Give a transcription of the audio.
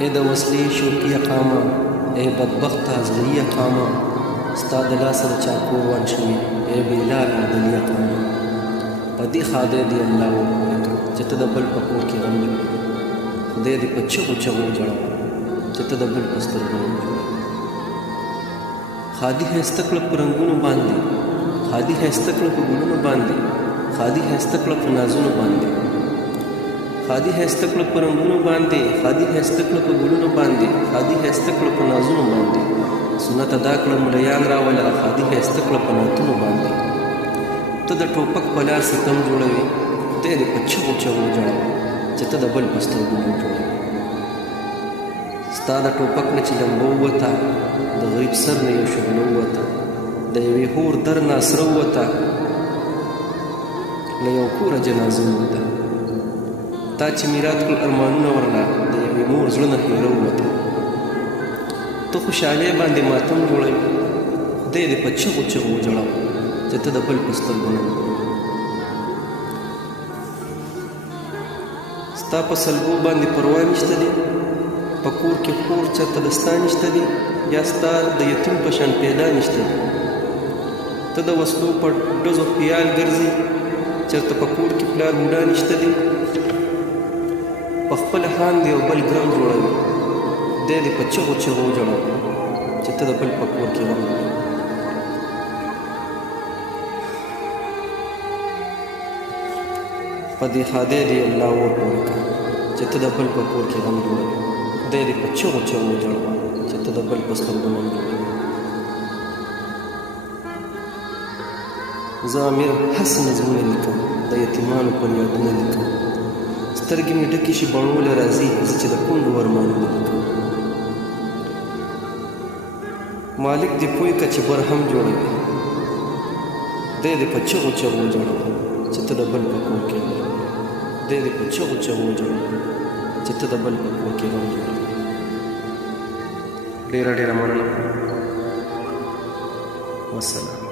اے د وسلې شوقي قامه، اے بدبخته زړیه قامه، ستا د لاسه د چاقو روان شوي اے بېلاره دلیه قامه. په دې خدای دې الله وپوهېږه چې ته د بل په کور کې غم جوړوې. خدای دې په چغو چغو وجړوه چې ته د بل په سترګو غم جوړوې. خادي ښایسته کړه په رنګونو باندې، خادي ښایسته کړه په ګلونو باندې، خادي ښایسته کړه په نازونو باندې، خادي ښایسته کړه په رنګونو باندې، خادي ښایسته کړه په ګلونو باندې، خادي ښایسته کړه په نازونو باندې. سنت ادا کړه ملیان راوله، خادي ښایسته کړه په نعتونو باندې. ته د ټوپک په لار ستم جوړوې، خدای دې په چغو چغو وجړوه چې ته د بل په سترګو غم جوړوې. ستا د ټوپک نه چې لمبه ووته، د غریب سر نه یو شغله ووته، د یوې هور در نه اسره ووته، له یو کوره جنازه ووته. تا چې میرات کړل ارمانونه ورله، د یوې مور زړه نه هیره ووته. ته خوشحالۍ باندې ماتم جوړوې، خدای دې په چغو چغو وجړوه چې ته د بل په سترګو نه وګورې. ستا په سلګو باندې پروا نشته دی، په کور کې خور چېرته د ستا نشته دی، یا ستا د یتیم په شان پیدا نشته دی. ته د وسلو په ډزو خیال ګرځې، چېرته په کور کې پلار بوډا نشته دی. په خپله خان دی او بل ګرم جوړوي، خدای دې په چغو چغو وجړوه چې ته د بل په کور کې غم جوړوې. په دې خدای دې الله وپوهېږه چې ته د بل په کور کې غم جوړوې. خدای دې په چغو چغو وجړوه چې ته د بل په سترګو غم جوړوې. زه امیر هسې نظمونه لیکم، د یتیمانو پر یادونه لیکم. سترګې مې ډکې شي بڼو له راځي، زه چې د کونډو ارمانونه لیکم. مالک دې پوه که چې بر هم جوړوي، خدای دې په چغو چغو وجړوه چې ته د بل په کور کې غم جوړوې. خدای دې په چغو چغو وجړوه چې ته د بل په کور کې غم جوړوې. ډېره ډېره مننه. والسلام.